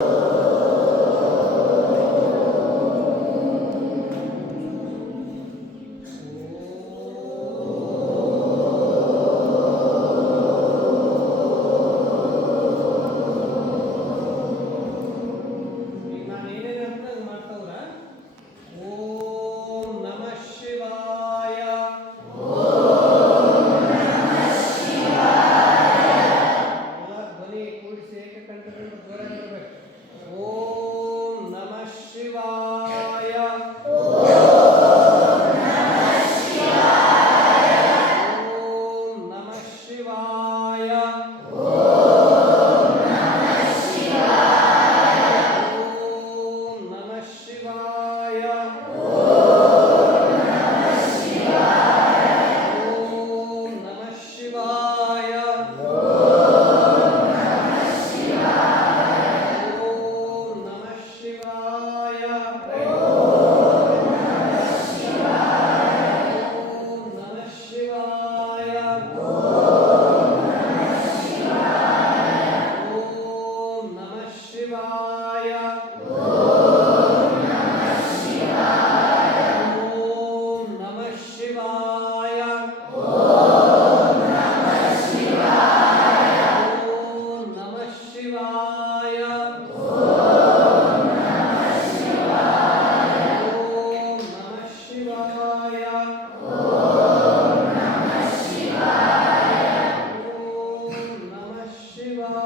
you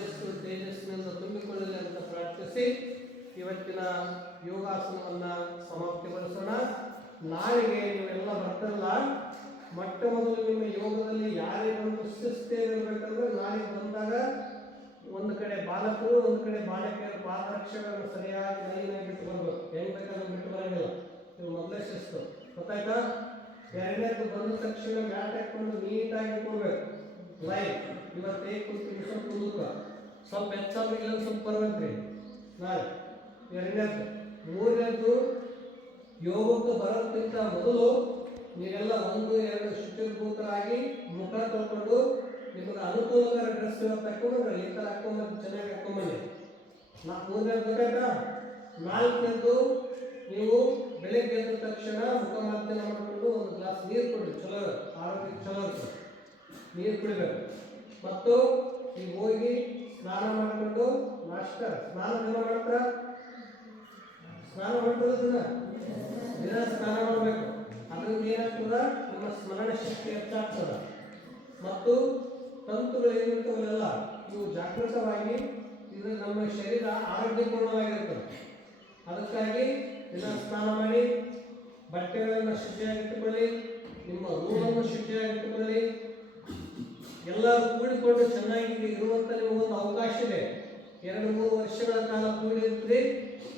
ಓಜಸ್ಸು ತೇಜಸ್ಸಿನಿಂದ ತುಂಬಿಕೊಳ್ಳಲಿ ಅಂತ ಪ್ರಾರ್ಥಿಸಿ. ಇವತ್ತಿನ ಯೋಗಾಸನವನ್ನು ಸಮಾಪ್ತಿಗೊಳಿಸೋಣ. ನಾಳೆಗೆ ನೀವೆಲ್ಲ ಬರ್ತಲ್ಲ ಮೊಟ್ಟ ಮೊದಲು ನಿಮ್ಮ ಯೋಗದಲ್ಲಿ ಯಾರೇ ಒಂದು ಶಿಸ್ತೇನಿರ್ಬೇಕಂದ್ರೆ ನಾಳೆ ಬಂದಾಗ ಒಂದು ಕಡೆ ಬಾಲಕರು, ಒಂದು ಕಡೆ ಬಾಲಕಿಯರು ಪಾದರಕ್ಷೆಗಳನ್ನು ಸರಿಯಾಗಿ ಲೈನಾಗಿ ಬಿಟ್ಟು ಬರ್ಬೇಕು. ಹೆಂಗ್ ಬೇಕಾದ್ರೆ ಬಿಟ್ಟು ಬರಂಗಿಲ್ಲ. ನೀವು ಮೊದಲೇ ಶಿಸ್ತು ಗೊತ್ತಾಯ್ತಾ? ಎರಡನೇದು ಬಂದ ತಕ್ಷಣ ಮ್ಯಾಟ್ ಹಾಕೊಂಡು ನೀಟಾಗಿ ಇಟ್ಕೊಳ್ಬೇಕು ಲೈನ್ ಇವತ್ತೇ ಕುಂತು ಮುಂದಕ್ಕೆ ಸ್ವಲ್ಪ ಹೆಚ್ಚಾದ್ರೆ ಇಲ್ಲೊಂದು ಸ್ವಲ್ಪ ಬರ್ಬೇಕ್ರಿ ನಾಳೆ ಎರಡನೇದು ಮೂರನೇದು ಯೋಗಕ್ಕೆ ಬರೋದಕ್ಕಿಂತ ಮೊದಲು ನೀವೆಲ್ಲ ಒಂದು, ಎರಡು ಶುಚಿರ್ಭೂತರಾಗಿ ಮುಖ ತೊಳ್ಕೊಂಡು ನಿಮಗೆ ಅನುಕೂಲಕರ ಡ್ರೆಸ್ ಇವತ್ತು ಹಾಕೊಂಡು ಈ ಥರ ಹಾಕೊಂಬಂದು ಚೆನ್ನಾಗಿ ಹಾಕೊಂಬನ್ನಿ. ನಾ ಮೂರನೇದು ಗೊತ್ತಾಯ್ತಾ? ನಾಲ್ಕನೇದು ನೀವು ಬೆಳಿಗ್ಗೆ ಎದ್ದ ತಕ್ಷಣ ಮುಖ ಮಾರ್ಜನ ಮಾಡಿಕೊಂಡು ಒಂದು ಗ್ಲಾಸ್ ನೀರು ಕೊಡಿ ಚಲೋ ಆರೋಗ್ಯಕ್ಕೆ ಚಲೋ ಇರ್ತದೆ ನೀರು ಕುಡಿಬೇಕು. ಮತ್ತು ನೀವು ಹೋಗಿ ಸ್ನಾನ ಮಾಡಿಕೊಂಡು ಮಾಸ್ಟರ್ ಸ್ನಾನ ದಿನ ಮಾಡ್ತಾರ ಸ್ನಾನ ಮಾಡ್ತಾರೆ ದಿನ ದಿನ ಸ್ನಾನ ಮಾಡಬೇಕು. ಅದರಿಂದ ಏನಾಗ್ತದ ನಮ್ಮ ಸ್ಮರಣ ಶಕ್ತಿ ಹೆಚ್ಚಾಗ್ತದ ಮತ್ತು ತಂತುಗಳು ಏನಿರ್ತವಲ್ಲ ಇವು ಜಾಗೃತವಾಗಿ ಇದು ನಮ್ಮ ಶರೀರ ಆರೋಗ್ಯಪೂರ್ಣವಾಗಿರ್ತದೆ ಅದಕ್ಕಾಗಿ ದಿನ ಸ್ನಾನ ಮಾಡಿ ಬಟ್ಟೆಗಳನ್ನು ಶುಚಿಯಾಗಿಟ್ಟುಕೊಳ್ಳಿ ನಿಮ್ಮ ರೂಮನ್ನು ಶುಚಿಯಾಗಿಟ್ಟುಕೊಳ್ಳಿ ಎಲ್ಲರೂ ಕೂಡಿಕೊಂಡು ಚೆನ್ನಾಗಿ ಇರುವಂತಲ್ಲಿ ಒಂದು ಅವಕಾಶ ಇದೆ. ಎರಡು, ಮೂರು ವರ್ಷಗಳ ಕಾಲ ಕೂಡಿರ್ತೀರಿ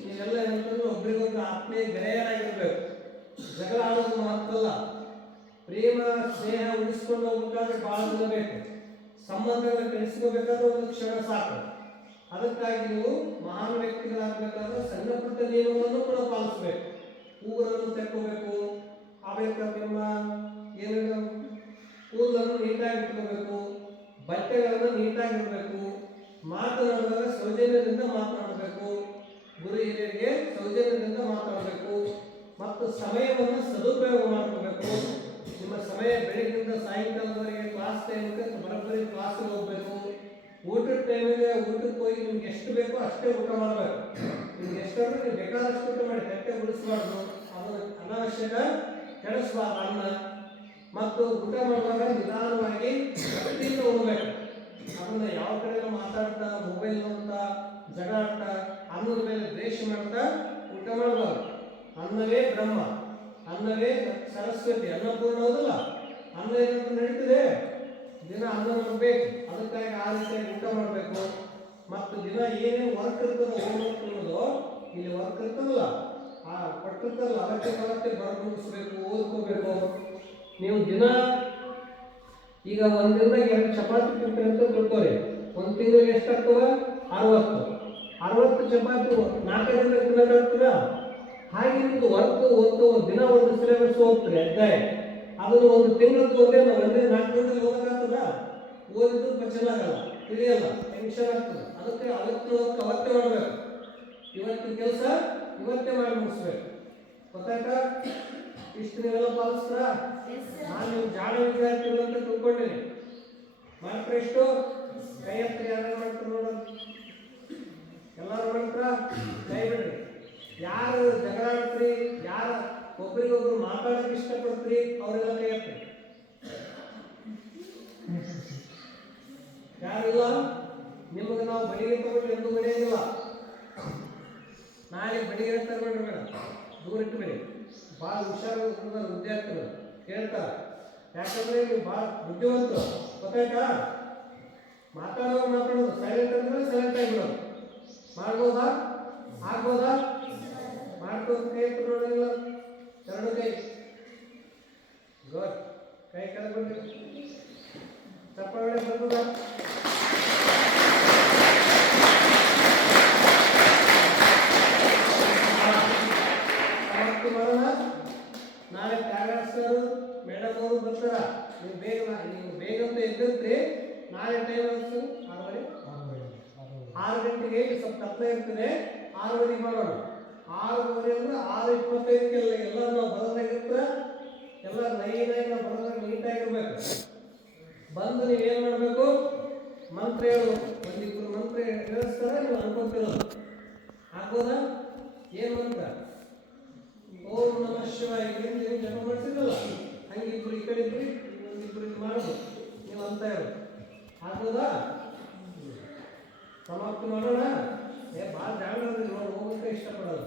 ನೀವೆಲ್ಲ ಎಂತಂದ್ರೆ ಒಬ್ರಿಗೊಬ್ರು ಆತ್ಮೀಯ ಗೆಳೆಯರಾಗಿರ್ಬೇಕು. ಜಗಳ ಆಡೋದು ಮಾತ್ರಲ್ಲ, ಪ್ರೇಮ, ಸ್ನೇಹ ಉಳಿಸ್ಕೊಂಡು ಹೋಗ್ಬೇಕಾದ್ರೆ ಭಾಳ ದಿನ ಬೇಕು. ಸಂಬಂಧಗಳನ್ನ ಒಂದು ಕ್ಷಣ ಸಾಕು. ಅದಕ್ಕಾಗಿ ನೀವು ಮಹಾನ್ ವ್ಯಕ್ತಿಗಳಾಗಬೇಕಾದ್ರೆ ಸಣ್ಣ ಪುಟ್ಟ ನಿಯಮವನ್ನು ಕೂಡ ಪಾಲಿಸಬೇಕು. ಊರನ್ನು ತೆಕ್ಕೋಬೇಕು ಆಮೇಲೆ ನಿಮ್ಮ ಏನೇನು ಕೂದಲನ್ನು ನೀಟಾಗಿ ಇಟ್ಕೋಬೇಕು, ಬಟ್ಟೆಗಳನ್ನು ನೀಟಾಗಿರಬೇಕು ಮಾತನಾಡುವಾಗ ಸೌಜನ್ಯದಿಂದ ಮಾತನಾಡಬೇಕು, ಗುರು ಹಿರಿಯರಿಗೆ ಸೌಜನ್ಯದಿಂದ ಮಾತಾಡಬೇಕು ಮತ್ತು ಸಮಯವನ್ನು ಸದುಪಯೋಗ ಮಾಡ್ಕೋಬೇಕು. ನಿಮ್ಮ ಸಮಯ ಬೆಳಗ್ಗಿಂದ ಸಾಯಂಕಾಲದವರೆಗೆ ಕ್ಲಾಸ್ ಟೈಮ್ಗೆ ಬರೋಬ್ಬರಿ ಕ್ಲಾಸಿಗೆ ಹೋಗಬೇಕು. ಊಟದ ಟೈಮಿಗೆ ಊಟಕ್ಕೆ ಹೋಗಿ ನಿಮ್ಗೆ ಎಷ್ಟು ಬೇಕೋ ಅಷ್ಟೇ ಊಟ ಮಾಡಬೇಕು. ನಿಮ್ಗೆ ಎಷ್ಟಾದ್ರೂ ನೀವು ಬೇಕಾದಷ್ಟು ಊಟ ಮಾಡಿ, ತಟ್ಟೆ ಉಳಿಸಬಾರ್ದು ಅದನ್ನು ಅನಾವಶ್ಯಕ ಕೆಡಿಸಬಾರ್ದು ಅನ್ನ ಮತ್ತು ಊಟ ಮಾಡುವಾಗ ನಿಧಾನವಾಗಿ ಭಕ್ತಿಯಿಂದ ಹೋಗ್ಬೇಕು. ಅದನ್ನ ಯಾವ ಕಡೆ ಮಾತಾಡ್ತಾ ಮೊಬೈಲ್ ನೋಡ್ತಾ ಜಗಾಡ್ತಾ ಅನ್ನದ ಮೇಲೆ ದ್ವೇಷ ಮಾಡ್ತಾ ಊಟ ಮಾಡಬಾರ್ದು ಅನ್ನವೇ ಬ್ರಹ್ಮ, ಅನ್ನವೇ ಸರಸ್ವತಿ ಅನ್ನಪೂರ್ಣ ಹೌದಲ್ಲ? ಅನ್ನ ಏನಂತ ನಡೀತದೆ? ದಿನ ಅನ್ನ ನೋಡ್ಬೇಕು. ಅದಕ್ಕಾಗಿ ಆ ರೀತಿಯಾಗಿ ಊಟ ಮಾಡಬೇಕು. ಮತ್ತು ದಿನ ಏನೇ ವರ್ಕ್ ಇರ್ತದೆ ಹೋಮ್ವರ್ಕ್ ಅನ್ನೋದು ಇಲ್ಲಿ ವರ್ಕ್ ಇರ್ತದಲ್ಲ? ಆ ಕೊಟ್ಟಿರ್ತದಲ್ಲ ಅದಕ್ಕೆ ಬರತ್ತೆ ಬರೆದು ಮುಗಿಸ್ಬೇಕು, ಓದ್ಕೋಬೇಕು. ನೀವು ದಿನ ಈಗ ಒಂದು ದಿನದಾಗ ಎರಡು ಚಪಾತಿ ತಿಂತೀರಿ ಅಂತ ತಿಳ್ಕೊರಿ ಒಂದು ತಿಂಗಳಿಗೆ ಎಷ್ಟಾಗ್ತವ ಅರವತ್ತು. ಅರವತ್ತು ಚಪಾತಿ ನಾಲ್ಕೈದಿಂದ ತಿನ್ನೋಕ್ಕಾಗ್ತದ ಹಾಗೆ ನಿಮ್ದು ವರ್ಕ್ ಒಂದು ಒಂದು ದಿನ ಒಂದು ಸಿಲೆಬಸ್ ಹೋಗ್ತೀರಿ ಅಧ್ಯಾಯ. ಅದನ್ನು ಒಂದು ತಿಂಗಳದ್ದು ಒಂದೇ ನಾವು ಒಂದೇ ನಾಲ್ಕು ದಿನದಲ್ಲಿ ಓದಕ್ಕಾಗ್ತದ ಓದಿದ್ದು ಪಚನ ಆಗಲ್ಲ ತಿಳಿಯಲ್ಲ ಟೆನ್ಷನ್ ಆಗ್ತದೆ. ಅದಕ್ಕೆ ಅವತ್ತು ಅವತ್ತೇ ಮಾಡಬೇಕು. ಇವತ್ತಿನ ಕೆಲಸ ಇವತ್ತೇ ಮಾಡಿ ಮುಗಿಸ್ಬೇಕು. ಗೊತ್ತಾಯ್ತಾ? ಇಷ್ಟು ನೀವೆಲ್ಲ ಪಾಲಿಸ್ತಾ ನಾನು ನೀವು ಜಾಣ ವಿದ್ಯಾರ್ಥಿಗಳು ಅಂತ ತಿಳ್ಕೊಂಡಿನಿ ಮಾಡ್ತಾರೆ ಎಷ್ಟು ಕೈ ಹತ್ರ ಯಾರು ಮಾಡ್ತಾರೆ ನೋಡೋಣ ಎಲ್ಲರೂ ಮಾಡ್ತಾರ? ಕೈ ಬಿಡ್ರಿ ಯಾರು ಜಗಳ ಆಡ್ತೀರಿ ಯಾರು ಒಬ್ರಿಗೊಬ್ರು ಮಾತಾಡಕ್ಕೆ ಇಷ್ಟಪಡ್ತೀರಿ ಅವರೆಲ್ಲ ಕೈ ಹತ್ರಿ ಯಾರಿಲ್ಲ ನಿಮಗೆ ನಾವು ಬಡಿಗೆ ತಗೊಂಡು ಎಂದು ಬಡಿಯೋದಿಲ್ಲ ನಾಳೆ ಬಡಿಗೆ ತಗೊಂಡ್ರೆ ಬೇಡ ದೂರ ಇಟ್ಟಬೇಡಿ ಭಾಳ ಹುಷಾರು ಇರ್ತಾರೆ ವಿದ್ಯಾರ್ಥಿಗಳು ಕೇಳ್ತಾರೆ ಯಾಕಂದ್ರೆ ನೀವು ಭಾಳ ಬುದ್ಧಿವಂತರು. ಗೊತ್ತಾಯ್ತಾ? ಮಾತಾಡೋರು ಮಾತಾಡೋದು ಸೈಲೆಂಟ್ ಅಂದ್ರೆ ಸೈಲೆಂಟ್ ಆಗಿಬಿಡೋದು ಮಾಡ್ಬೋದಾ? ಆಗ್ಬೋದಾ? ಮಾಡ್ಕೊಂಡು ಕೈ ನೋಡಿಲ್ಲ ಎರಡು ಕೈ. ಗುಡ್. ಕೈ ಕೆಳಗೊಂಡು ಚಪ್ಪಾಳೆ ಬರ್ಬೋದಾ ಅವತ್ತು ಬರೋಣ ನಾಳೆ ತ್ಯಾಗರಾಜ್ ಸರ್ ಮೇಡಮ್ ಅವರು ಬರ್ತಾರ ನೀವು ಬೇಗ ಮಾ- ನೀವು ಬೇಗ ಅಂತ ಎದ್ದಿರ್ತೀರಿ ನಾಳೆ ಟೈಮ್ ಅನ್ಸು ಆರೂವರೆ ಆರು ಗಂಟೆಗೆ ಸ್ವಲ್ಪ ಕತ್ಲೆ ಇರ್ತದೆ ಆರೂವರೆಗೆ ಮಾಡೋಣ ಆರೂವರೆ ಅಂದ್ರೆ ಆರು ಇಪ್ಪತ್ತೈದಕ್ಕೆಲ್ಲ ಎಲ್ಲ ನಾವು ಬರೋದಾಗಿರ್ತಾರೆ ಎಲ್ಲ ಲೈನಾಗಿ ನಾವು ಬರೋದಾಗ ನೀಟಾಗಿರ್ಬೇಕು ಬಂದು ನೀವು ಏನು ಮಾಡಬೇಕು? ಮಂತ್ರ ಹೇಳು. ಒಂದಿಬ್ಬರು ಮಂತ್ರ ಹೇಳಿಸ್ತಾರೆ, ನೀವು ಅನ್ಕೊಂತಿರೋದು. ಆಗ್ಬೋದಾ ಏನು ಮಂತ್ರ? ಓಂ ನಮಃ ಶಿವಾಯ ಏನು ನೀವು ಜಪ ಮಾಡ್ತಿರಲ್ಲ? ಹಂಗೆ ಇಬ್ರು ಈ ಕಡೆ ಇದ್ರಿ ಒಂದಿಬ್ರು ಇದು ಮಾಡೋದು. ನೀವು ಅಂತ ಹೇಳು. ಆಗ್ಬೋದಾ ಸಮಾಪ್ತಿ ಮಾಡೋಣ? ಏ ಭಾಳ ಡ್ರೈವರ್ ಹೋಗೋಕ್ಕೆ ಇಷ್ಟಪಡೋದು